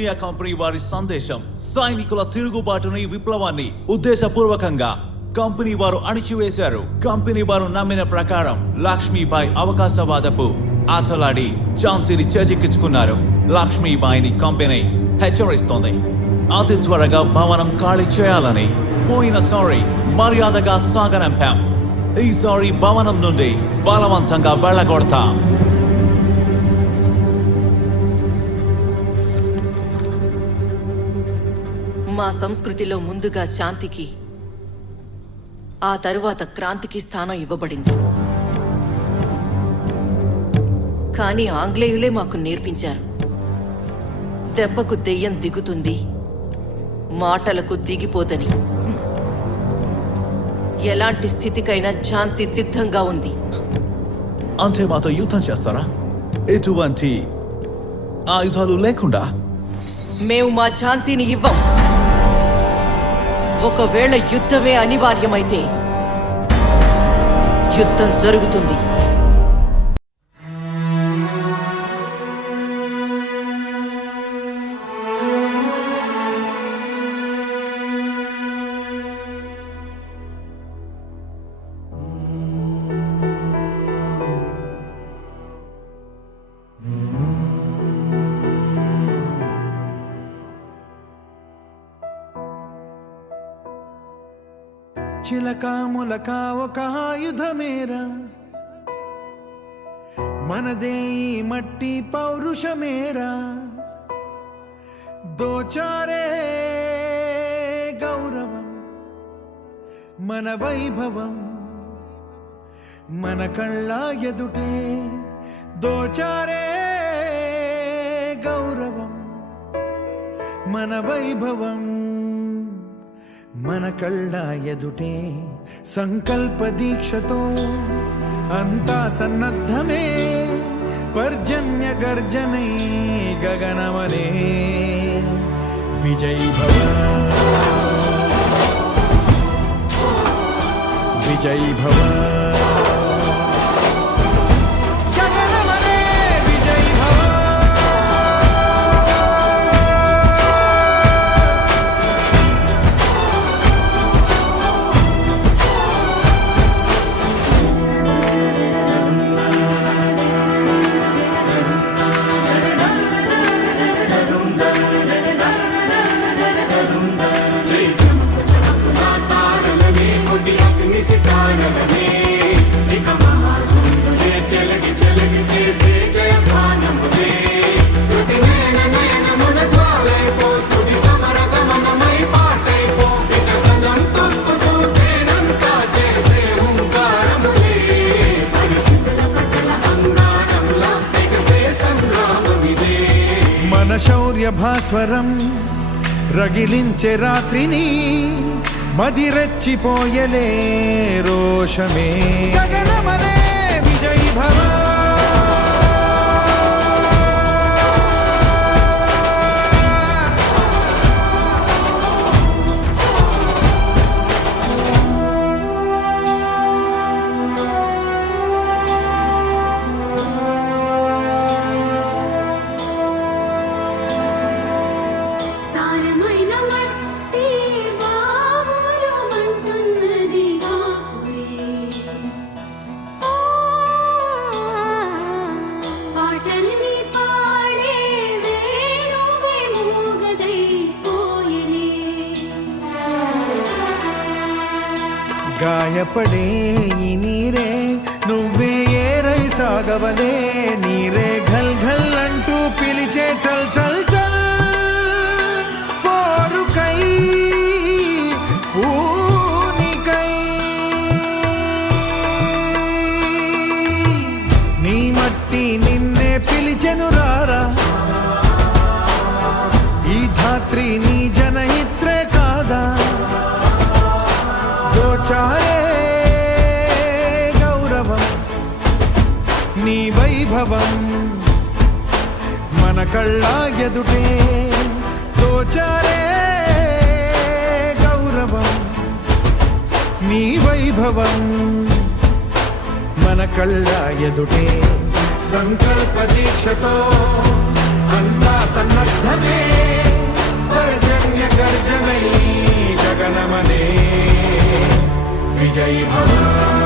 India company వారి సందేశం సైనికుల తిరుగుబాటుని విప్లవాన్ని ఉద్దేశపూర్వకంగా కంపెనీ వారు అణిచివేశారు. కంపెనీ వారు నమ్మిన ప్రకారం లక్ష్మీబాయి అవకాశవాదపు ఆటలాడి ఝాన్సీని చేజిక్కించుకున్నారు. లక్ష్మీబాయిని కంపెనీ హెచ్చరిస్తోంది అతి త్వరగా భవనం ఖాళీ చేయాలని. పోయినసారి మర్యాదగా సాగనంపాం, ఈసారి భవనం నుండి బలవంతంగా వెళ్ళగొడతాం. మా సంస్కృతిలో ముందుగా శాంతికి, ఆ తరువాత క్రాంతికి స్థానం ఇవ్వబడింది. కానీ ఆంగ్లేయులే మాకు నేర్పించారు, దెబ్బకు దెయ్యం దిగుతుంది, మాటలకు దిగిపోదని. ఎలాంటి స్థితికైనా ఝాన్సీ సిద్ధంగా ఉంది. అంటే మాతో యుద్ధం చేస్తారా? ఎటువంటి ఆయుధాలు లేకుండా? మేము మా ఝాన్సీని ఇవ్వం. ఒకవేళ యుద్ధమే అనివార్యమైతే యుద్ధం జరుగుతుంది. చిలకా ములకా ఒక ఆయుధమేరా, మనదే ఈ మట్టి పౌరుషమేరా. దోచారే గౌరవం మన వైభవం, మన కళ్ళ ఎదుటే దోచారే గౌరవం మన వైభవం, మన కళ్ళ ఎదుటే. సంకల్ప దీక్షతో అంతా సన్నద్ధమే, పర్జన్య గర్జనే గగనమనే. విజయ్ భవ విజయ్ భవ శౌర్య భాస్వరం రగిలించే రాత్రిని, మదిరెచ్చిపోయలే రోషమే గగనమనే. విజయ్ భవ గాయపడే ఈ నీరే నువ్వే ఏరై సాగవలే. నీరే ఘల్ ఘల్ అంటూ పిలిచే చల్ చల్ చల్, పోరుకై పూనికై. నీ మట్టి నిన్నే పిలిచెను రారా, ఈ ధాత్రి నీ జనహిత్రే కాదా. దోచారే గౌరవం నీ వైభవం, మన కళ్ళ ఎదుటే. దోచారే గౌరవం నీ వైభవం, మన కళ్ళ ఎదుటే. సంకల్ప దీక్షతో అంతా సన్నద్ధమే. జై భవ